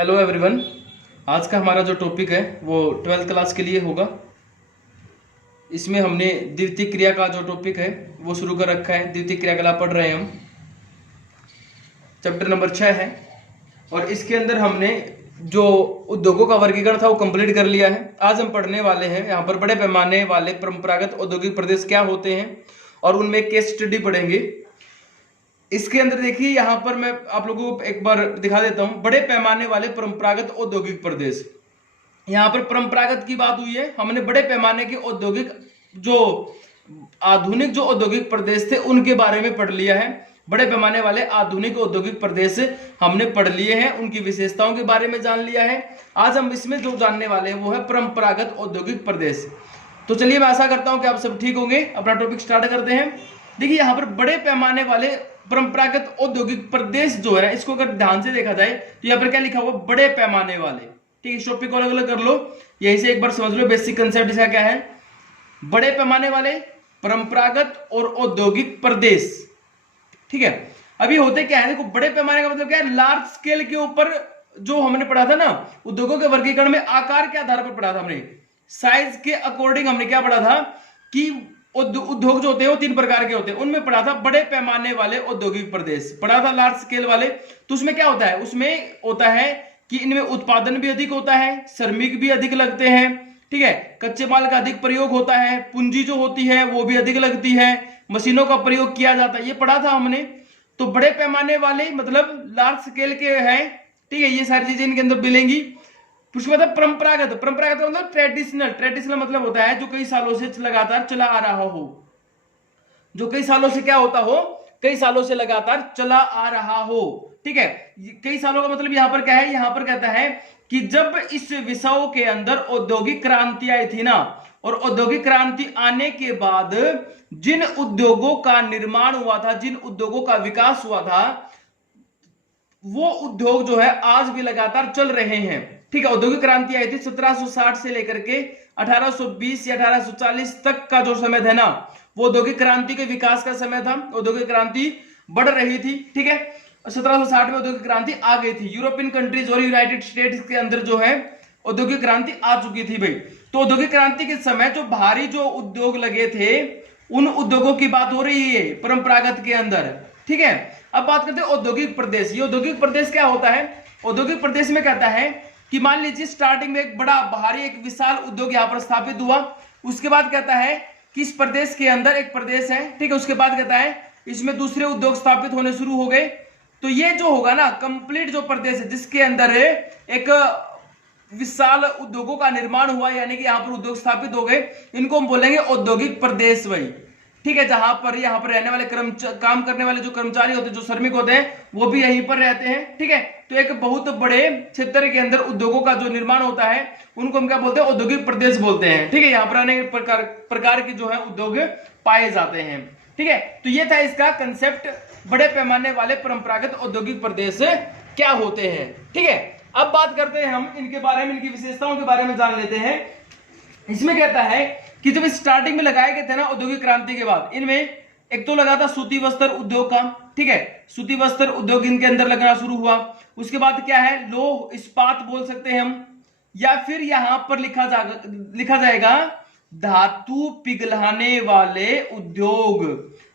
Hello everyone. आज का हमारा जो टॉपिक है वो 12th क्लास के लिए होगा। इसमें हमने द्वितीय क्रिया का जो टॉपिक है वो शुरू कर रखा है। द्वितीय क्रियाकलाप पढ़ रहे हैं हम, चैप्टर नंबर 6 है। और इसके अंदर हमने जो उद्योगों का वर्गीकरण था वो कंप्लीट कर लिया है। आज हम पढ़ने वाले हैं यहाँ पर बड़े पैमाने वाले परंपरागत औद्योगिक प्रदेश क्या होते हैं और उनमें केस स्टडी पढ़ेंगे। इसके अंदर देखिए, यहाँ पर मैं आप लोगों को एक बार दिखा देता हूं, बड़े पैमाने वाले परंपरागत औद्योगिक प्रदेश। यहाँ पर परंपरागत की बात हुई है, हमने बड़े पैमाने के औद्योगिक जो आधुनिक जो औद्योगिक प्रदेश थे उनके बारे में पढ़ लिया है। बड़े पैमाने वाले आधुनिक औद्योगिक प्रदेश हमने पढ़ लिए हैं, उनकी विशेषताओं के बारे में जान लिया है। आज हम इसमें जो जानने वाले हैं वो है परंपरागत औद्योगिक प्रदेश। तो चलिए, मैं आशा करता हूं कि आप सब ठीक होंगे। अपना टॉपिक स्टार्ट करते हैं। देखिए, यहाँ पर बड़े पैमाने वाले परंपरागत औद्योगिक प्रदेश जो है, इसको अगर ध्यान से देखा जाए तो यहाँ पर क्या लिखा हुआ, बड़े पैमाने वाले। ठीक है, इस टॉपिक को अलग अलग कर लो, यहीं से एक बार समझ लो बेसिक कंसेप्ट इसका क्या है। बड़े पैमाने वाले परंपरागत और औद्योगिक प्रदेश। ठीक है, अभी होते क्या है, देखो बड़े पैमाने का मतलब क्या है, लार्ज स्केल के ऊपर जो हमने पढ़ा था ना, उद्योगों के वर्गीकरण में आकार के आधार पर पढ़ा था हमने, साइज के अकॉर्डिंग हमने क्या पढ़ा था कि उद्योग जो होते हैं वो 3 प्रकार के होते हैं। उनमें पढ़ा था बड़े पैमाने वाले औद्योगिक प्रदेश, पढ़ा था लार्ज स्केल वाले। तो उसमें क्या होता है, उसमें होता है कि इनमें उत्पादन भी अधिक होता है, श्रमिक भी अधिक लगते हैं, ठीक है, कच्चे माल का अधिक प्रयोग होता है, पूंजी जो होती है वो भी अधिक लगती है, मशीनों का प्रयोग किया जाता है, ये पढ़ा था हमने। तो बड़े पैमाने वाले मतलब लार्ज स्केल के हैं, ठीक है, ये सारी चीजें इनके अंदर मिलेंगी। उसके बाद परंपरागत, परंपरागत मतलब ट्रेडिशनल, ट्रेडिशनल मतलब होता है जो कई सालों से लगातार चला आ रहा हो, जो कई सालों से क्या होता हो, कई सालों से लगातार चला आ रहा हो। ठीक है, कई सालों का मतलब यहां पर क्या है, यहां पर कहता है कि जब इस विषयों के अंदर औद्योगिक क्रांति आई थी ना, और औद्योगिक क्रांति आने के बाद जिन उद्योगों का निर्माण हुआ था, जिन उद्योगों का विकास हुआ था, वो उद्योग जो है आज भी लगातार चल रहे हैं। ठीक है, औद्योगिक क्रांति आई थी 1760 से लेकर के 1820 या 1840 तक का जो समय था ना, वो औद्योगिक क्रांति के विकास का समय था। औद्योगिक क्रांति बढ़ रही थी। ठीक है, 1760 में औद्योगिक क्रांति आ गई थी। यूरोपियन कंट्रीज और यूनाइटेड स्टेट्स के अंदर जो है औद्योगिक क्रांति आ चुकी थी भाई। तो औद्योगिक क्रांति के समय जो भारी जो उद्योग लगे थे, उन उद्योगों की बात हो रही है परंपरागत के अंदर। ठीक है, अब बात करते हैं औद्योगिक प्रदेश। ये औद्योगिक प्रदेश क्या होता है, औद्योगिक प्रदेश में कहता है कि मान लीजिए स्टार्टिंग में एक बड़ा भारी एक विशाल उद्योग यहां पर स्थापित हुआ। उसके बाद कहता है कि इस प्रदेश के अंदर एक प्रदेश है, ठीक है, उसके बाद कहता है इसमें दूसरे उद्योग स्थापित होने शुरू हो गए। तो ये जो होगा ना कंप्लीट जो प्रदेश है जिसके अंदर एक विशाल उद्योगों का निर्माण हुआ, यानी कि यहाँ पर उद्योग स्थापित हो गए, इनको हम बोलेंगे औद्योगिक प्रदेश भाई। ठीक है, जहां पर यहाँ पर रहने वाले काम करने वाले जो कर्मचारी होते हैं, जो श्रमिक होते हैं, वो भी यहीं पर रहते हैं। ठीक है, तो एक बहुत बड़े क्षेत्र के अंदर उद्योगों का जो निर्माण होता है उनको हम क्या बोलते हैं, औद्योगिक प्रदेश बोलते हैं। ठीक है, यहाँ पर अनेक प्रकार के जो है उद्योग पाए जाते हैं। ठीक है, तो ये था इसका कंसेप्ट, बड़े पैमाने वाले परंपरागत औद्योगिक प्रदेश क्या होते हैं। ठीक है, अब बात करते हैं हम इनके बारे में, इनकी विशेषताओं के बारे में जान लेते हैं। इसमें कहता है कि जब स्टार्टिंग में लगाए गए थे ना औद्योगिक क्रांति के बाद, इनमें एक तो लगा था सूती वस्त्र उद्योग का। ठीक है, सूती वस्त्र उद्योग इनके अंदर लगना शुरू हुआ। उसके बाद क्या है, लौह इस्पात बोल सकते हैं हम, या फिर यहां पर लिखा जाएगा धातु पिघलाने वाले उद्योग।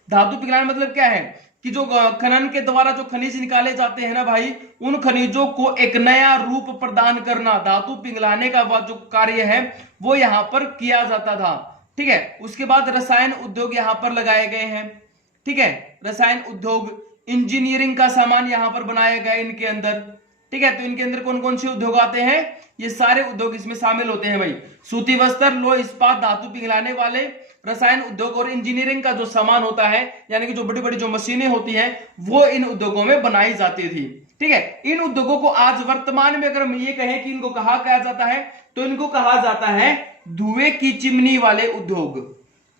धातु पिघलाने मतलब क्या है कि जो खनन के द्वारा जो खनिज निकाले जाते हैं ना भाई, उन खनिजों को एक नया रूप प्रदान करना, धातु पिघलाने का जो कार्य है वो यहां पर किया जाता था। ठीक है, उसके बाद रसायन उद्योग यहां पर लगाए गए हैं। ठीक है, रसायन उद्योग, इंजीनियरिंग का सामान यहां पर बनाया गया इनके अंदर। ठीक है, तो इनके अंदर कौन कौन से उद्योग आते हैं, ये सारे उद्योग इसमें शामिल होते हैं भाई। सूती वस्त्र, लौह इस्पात, धातु पिघलाने वाले, रसायन उद्योग और इंजीनियरिंग का जो सामान होता है, यानी कि जो बड़ी बड़ी जो मशीनें होती हैं वो इन उद्योगों में बनाई जाती थी। ठीक है, इन उद्योगों को आज वर्तमान में अगर हम ये कहें कि इनको कहा जाता है, तो इनको कहा जाता है धुएं की चिमनी वाले उद्योग।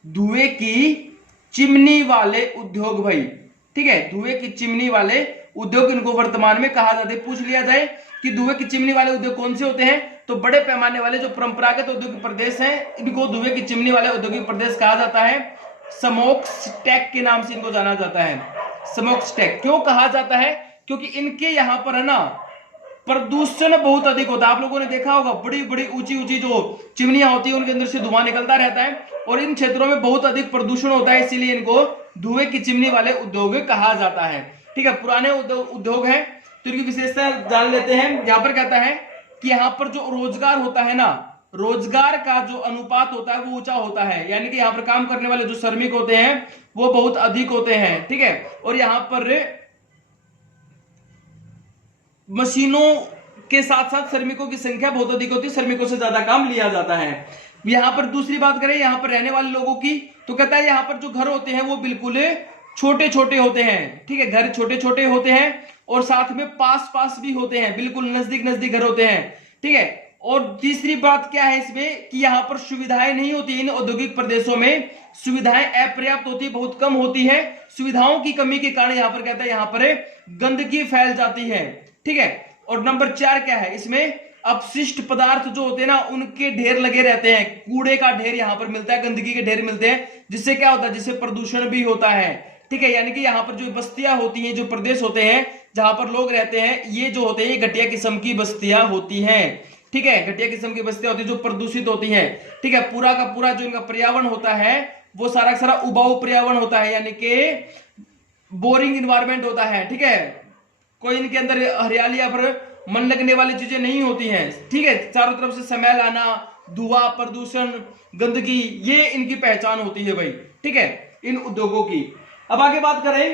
धुएं की चिमनी वाले उद्योग भाई। ठीक है, धुएं की चिमनी वाले उद्योग इनको वर्तमान में कहा जाता है। पूछ लिया जाए कि धुएं की चिमनी वाले उद्योग कौन से होते हैं, तो बड़े पैमाने वाले जो परंपरागत औद्योगिक प्रदेश हैं इनको धुएं की चिमनी वाले औद्योगिक प्रदेश कहा जाता है। स्मोक स्टैक के नाम से इनको जाना जाता है। स्मोक स्टैक क्यों कहा जाता है, क्योंकि इनके यहां पर है ना प्रदूषण बहुत अधिक होता है। आप लोगों ने देखा होगा बड़ी बड़ी ऊंची ऊंची जो चिमनियां होती है उनके अंदर से धुआं निकलता रहता है, और इन क्षेत्रों में बहुत अधिक प्रदूषण होता है, इसीलिए इनको धुएं की चिमनी वाले उद्योग कहा जाता है। ठीक है, पुराने उद्योग है तो इनकी विशेषता जान लेते हैं। यहां पर कहता है कि यहाँ पर जो रोजगार होता है ना, रोजगार का जो अनुपात होता है वो ऊंचा होता है, यानी कि यहाँ पर काम करने वाले जो श्रमिक होते हैं वो बहुत अधिक होते हैं। ठीक है, और यहाँ पर मशीनों के साथ साथ श्रमिकों की संख्या बहुत अधिक होती है, श्रमिकों से ज्यादा काम लिया जाता है। यहां पर दूसरी बात करें यहां पर रहने वाले लोगों की, तो कहता है यहां पर जो घर होते हैं वो बिल्कुल छोटे छोटे होते हैं। ठीक है, घर छोटे छोटे होते हैं और साथ में पास पास भी होते हैं, बिल्कुल नजदीक नजदीक घर होते हैं। ठीक है, और तीसरी बात क्या है इसमें कि यहां पर सुविधाएं नहीं होती, इन औद्योगिक प्रदेशों में सुविधाएं अपर्याप्त होती, बहुत कम होती है। सुविधाओं की कमी के कारण यहां पर कहता है यहां पर गंदगी फैल जाती है। ठीक है, और नंबर 4 क्या है इसमें, अपशिष्ट पदार्थ जो होते हैं ना उनके ढेर लगे रहते हैं, कूड़े का ढेर यहां पर मिलता है, गंदगी के ढेर मिलते हैं, जिससे क्या होता है, जिससे प्रदूषण भी होता है। ठीक है, यानी कि यहाँ पर जो बस्तियां होती हैं, जो प्रदेश होते हैं जहां पर लोग रहते हैं, ये जो होते हैं ये घटिया किस्म की बस्तियां होती हैं। ठीक है, घटिया किस्म की बस्तियां होती है जो प्रदूषित होती हैं। ठीक है, पूरा का पूरा जो इनका पर्यावरण होता है वो सारा का सारा उबाऊ पर्यावरण होता है, यानी कि बोरिंग इन्वायरमेंट होता है। ठीक है, कोई इनके अंदर हरियाली या फिर मन लगने वाली चीजें नहीं होती हैं। ठीक है, चारों तरफ से स्मेल आना, धुआं, प्रदूषण, गंदगी, ये इनकी पहचान होती है भाई। ठीक है, इन उद्योगों की। अब आगे बात करें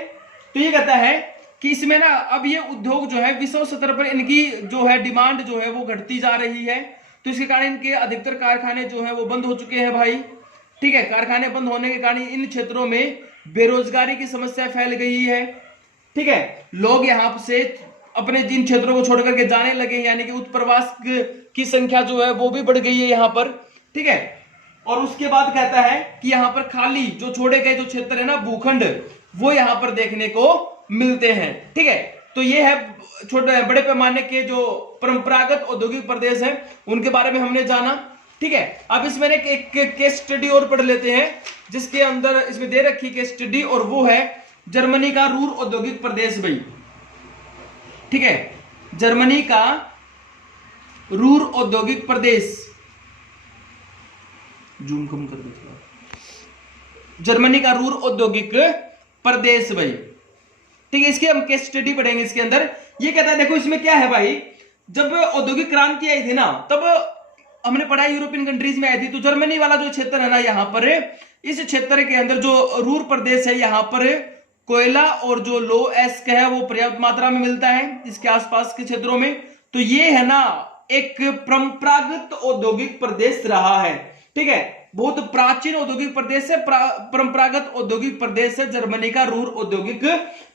तो ये कहता है कि इसमें ना अब ये उद्योग जो है विश्व स्तर पर इनकी जो है डिमांड जो है वो घटती जा रही है, तो इसके कारण इनके अधिकतर कारखाने जो है वो बंद हो चुके हैं भाई। ठीक है, कारखाने बंद होने के कारण इन क्षेत्रों में बेरोजगारी की समस्या फैल गई है। ठीक है, लोग यहां से अपने जिन क्षेत्रों को छोड़ करके जाने लगे, यानी कि उत्प्रवास की संख्या जो है वो भी बढ़ गई है यहां पर। ठीक है, और उसके बाद कहता है कि यहां पर खाली जो छोड़े गए जो क्षेत्र है ना, भूखंड, वो यहां पर देखने को मिलते हैं। ठीक है, तो ये है छोटे बड़े पैमाने के जो परंपरागत औद्योगिक प्रदेश हैं उनके बारे में हमने जाना। ठीक है, अब इसमें एक केस स्टडी और पढ़ लेते हैं, जिसके अंदर इसमें दे रखी केस स्टडी, और वो है जर्मनी का रूर औद्योगिक प्रदेश भाई। ठीक है, जर्मनी का रूर औद्योगिक प्रदेश, जूम कम कर दो, जर्मनी का रूर औद्योगिक प्रदेश भाई। ठीक है, इसकी हम केस स्टडी पढ़ेंगे इसके अंदर। ये कहता है देखो इसमें क्या है भाई, जब औद्योगिक क्रांति आई थी ना तब हमने पढ़ा यूरोपियन कंट्रीज में आई थी, तो जर्मनी वाला जो क्षेत्र है ना यहाँ पर, इस क्षेत्र के अंदर जो रूर प्रदेश है यहाँ पर कोयला और जो लो एस्क है वो पर्याप्त मात्रा में मिलता है इसके आसपास के क्षेत्रों में। तो ये है ना एक परंपरागत औद्योगिक प्रदेश रहा है। ठीक है, बहुत प्राचीन औद्योगिक प्रदेश है, परंपरागत औद्योगिक प्रदेश है जर्मनी का रूर औद्योगिक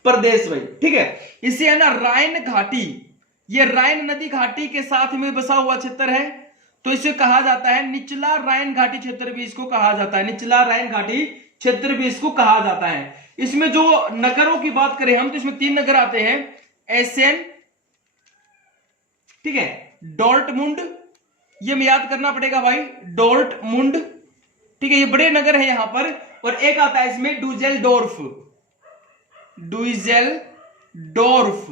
प्रदेश भाई। ठीक है, इसे है ना राइन घाटी, ये राइन नदी घाटी के साथ में बसा हुआ क्षेत्र है, तो इसे कहा जाता है निचला राइन घाटी क्षेत्र भी इसको कहा जाता है, निचला राइन घाटी क्षेत्र भी इसको कहा जाता है। इसमें जो नगरों की बात करें हम तो इसमें 3 नगर आते हैं, एसेन, ठीक है, डॉर्टमुंड, ये में याद करना पड़ेगा भाई, डॉर्टमुंड। ठीक है, ये बड़े नगर है यहां पर, और एक आता है इसमें डुसेल्डोर्फ, डुसेल्डोर्फ,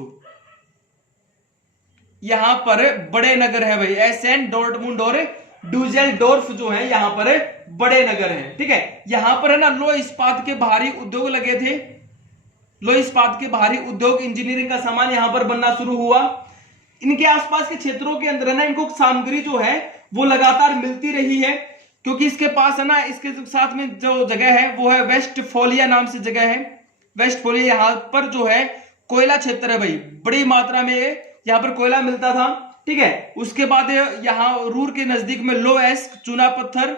यहां पर बड़े नगर है भाई, एसेन, डॉर्टमुंड और डुसेल्डोर्फ जो है यहां पर बड़े नगर हैं। ठीक है, यहां पर है ना लो इस्पात के भारी उद्योग लगे थे, लो इस्पात के भारी उद्योग, इंजीनियरिंग का सामान यहां पर बनना शुरू हुआ। इनके आसपास के क्षेत्रों के अंदर है ना इनको सामग्री जो है वो लगातार मिलती रही है, क्योंकि इसके पास है ना इसके साथ में जो जगह है वो है वेस्टफोलिया नाम से जगह है, वेस्टफोलिया। यहां पर जो है कोयला क्षेत्र है भाई, बड़ी मात्रा में यहां पर कोयला मिलता था। ठीक है, उसके बाद यहां रूर के नजदीक में लो एस्क, चूना पत्थर,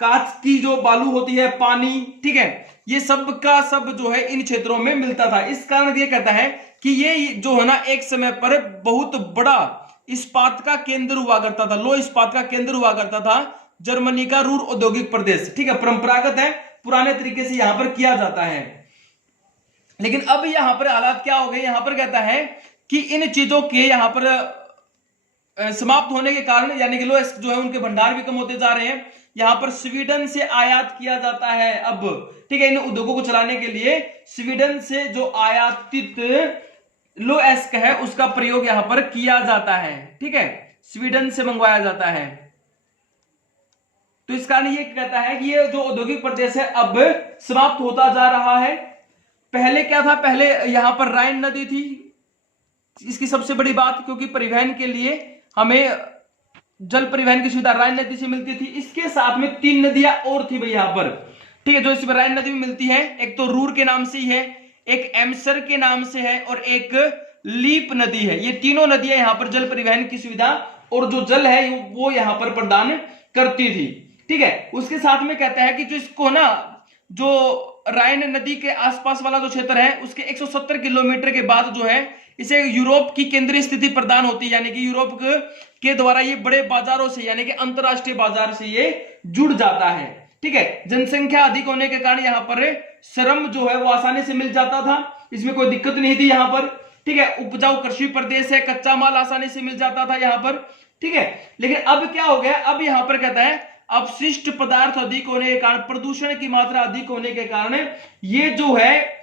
कांच की जो बालू होती है, पानी, ठीक है, ये सब का सब जो है इन क्षेत्रों में मिलता था। इस कारण ये कहता है कि ये जो है ना एक समय पर बहुत बड़ा इस्पात का केंद्र हुआ करता था, लो इस्पात का केंद्र हुआ करता था जर्मनी का रूर औद्योगिक प्रदेश। ठीक है, परंपरागत है, पुराने तरीके से यहां पर किया जाता है। लेकिन अब यहां पर हालात क्या हो गए, यहां पर कहता है कि इन चीजों के यहां पर समाप्त होने के कारण, यानी कि लो एस्क जो है उनके भंडार भी कम होते जा रहे हैं, यहां पर स्वीडन से आयात किया जाता है अब। ठीक है, इन उद्योगों को चलाने के लिए स्वीडन से जो आयातित लोएस्क है उसका प्रयोग यहां पर किया जाता है। ठीक है, स्वीडन से मंगवाया जाता है। तो इस कारण ये कहता है कि ये जो औद्योगिक प्रदेश है अब समाप्त होता जा रहा है। पहले क्या था, पहले यहां पर राइन नदी थी, इसकी सबसे बड़ी बात, क्योंकि परिवहन के लिए हमें जल परिवहन की सुविधा राइन नदी से मिलती थी। इसके साथ में 3 नदियां और थी भाई यहां पर। ठीक है, जो इसमें राइन नदी में मिलती है, एक तो रूर के नाम से ही है, एक एमसर के नाम से है और एक लीप नदी है। ये तीनों नदियां यहां पर जल परिवहन की सुविधा और जो जल है वो यहां पर प्रदान करती थी। ठीक है, उसके साथ में कहता है कि जो इसको ना, जो राइन नदी के आसपास वाला जो क्षेत्र है उसके 170 किलोमीटर के बाद जो है इसे यूरोप की केंद्रीय स्थिति प्रदान होती है, यानी कि यूरोप के द्वारा ये बड़े बाजारों से, यानी कि अंतरराष्ट्रीय बाजार से ये जुड़ जाता है। ठीक है, जनसंख्या अधिक होने के कारण यहाँ पर श्रम जो है वो आसानी से मिल जाता था, इसमें कोई दिक्कत नहीं थी यहाँ पर। ठीक है, उपजाऊ कृषि प्रदेश है, कच्चा माल आसानी से मिल जाता था यहाँ पर। ठीक है, लेकिन अब क्या हो गया, अब यहाँ पर कहता है अपशिष्ट पदार्थ अधिक होने के कारण, प्रदूषण की मात्रा अधिक होने के कारण ये जो है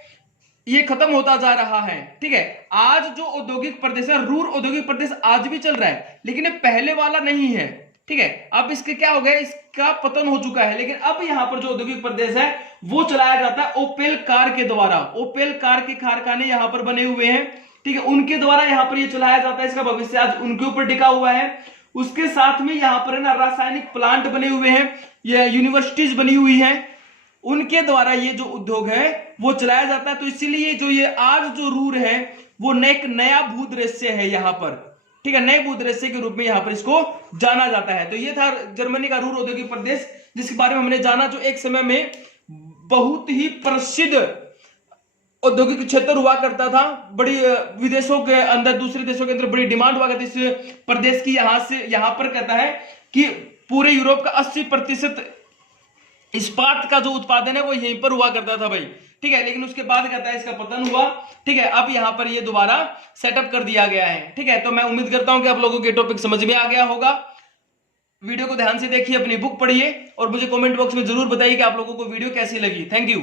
ये खत्म होता जा रहा है। ठीक है, आज जो औद्योगिक प्रदेश है, रूर औद्योगिक प्रदेश आज भी चल रहा है, लेकिन ये पहले वाला नहीं है। ठीक है, अब इसके क्या हो गया, इसका पतन हो चुका है। लेकिन अब यहां पर जो औद्योगिक प्रदेश है वो चलाया जाता है ओपेल कार के द्वारा। ओपेल कार के कारखाने यहां पर बने हुए हैं। ठीक है, उनके द्वारा यहां पर ये चलाया जाता है, इसका भविष्य आज उनके ऊपर टिका हुआ है। उसके साथ में यहां पर ना रासायनिक प्लांट बने हुए हैं, ये यूनिवर्सिटीज बनी हुई हैं, उनके द्वारा ये जो उद्योग है वो चलाया जाता है। तो इसीलिए जो ये आज जो रूर है वो एक नया भूदृश्य है यहाँ पर। ठीक है, नए भूदृश्य के रूप में यहाँ पर इसको जाना जाता है। तो ये था जर्मनी का रूर औद्योगिक प्रदेश, जिसके बारे में हमने जाना, जो एक समय में बहुत ही प्रसिद्ध औद्योगिक क्षेत्र हुआ करता था। बड़ी विदेशों के अंदर, दूसरे देशों के अंदर बड़ी डिमांड हुआ करती है इस प्रदेश की। यहां पर कहता है कि पूरे यूरोप का 80% इस्पात का जो उत्पादन है वो यहीं पर हुआ करता था भाई। ठीक है, लेकिन उसके बाद कहता है इसका पतन हुआ। ठीक है, अब यहां पर ये दोबारा सेटअप कर दिया गया है। ठीक है, तो मैं उम्मीद करता हूं कि आप लोगों को ये टॉपिक समझ में आ गया होगा। वीडियो को ध्यान से देखिए, अपनी बुक पढ़िए और मुझे कमेंट बॉक्स में जरूर बताइए कि आप लोगों को वीडियो कैसी लगी। Thank you.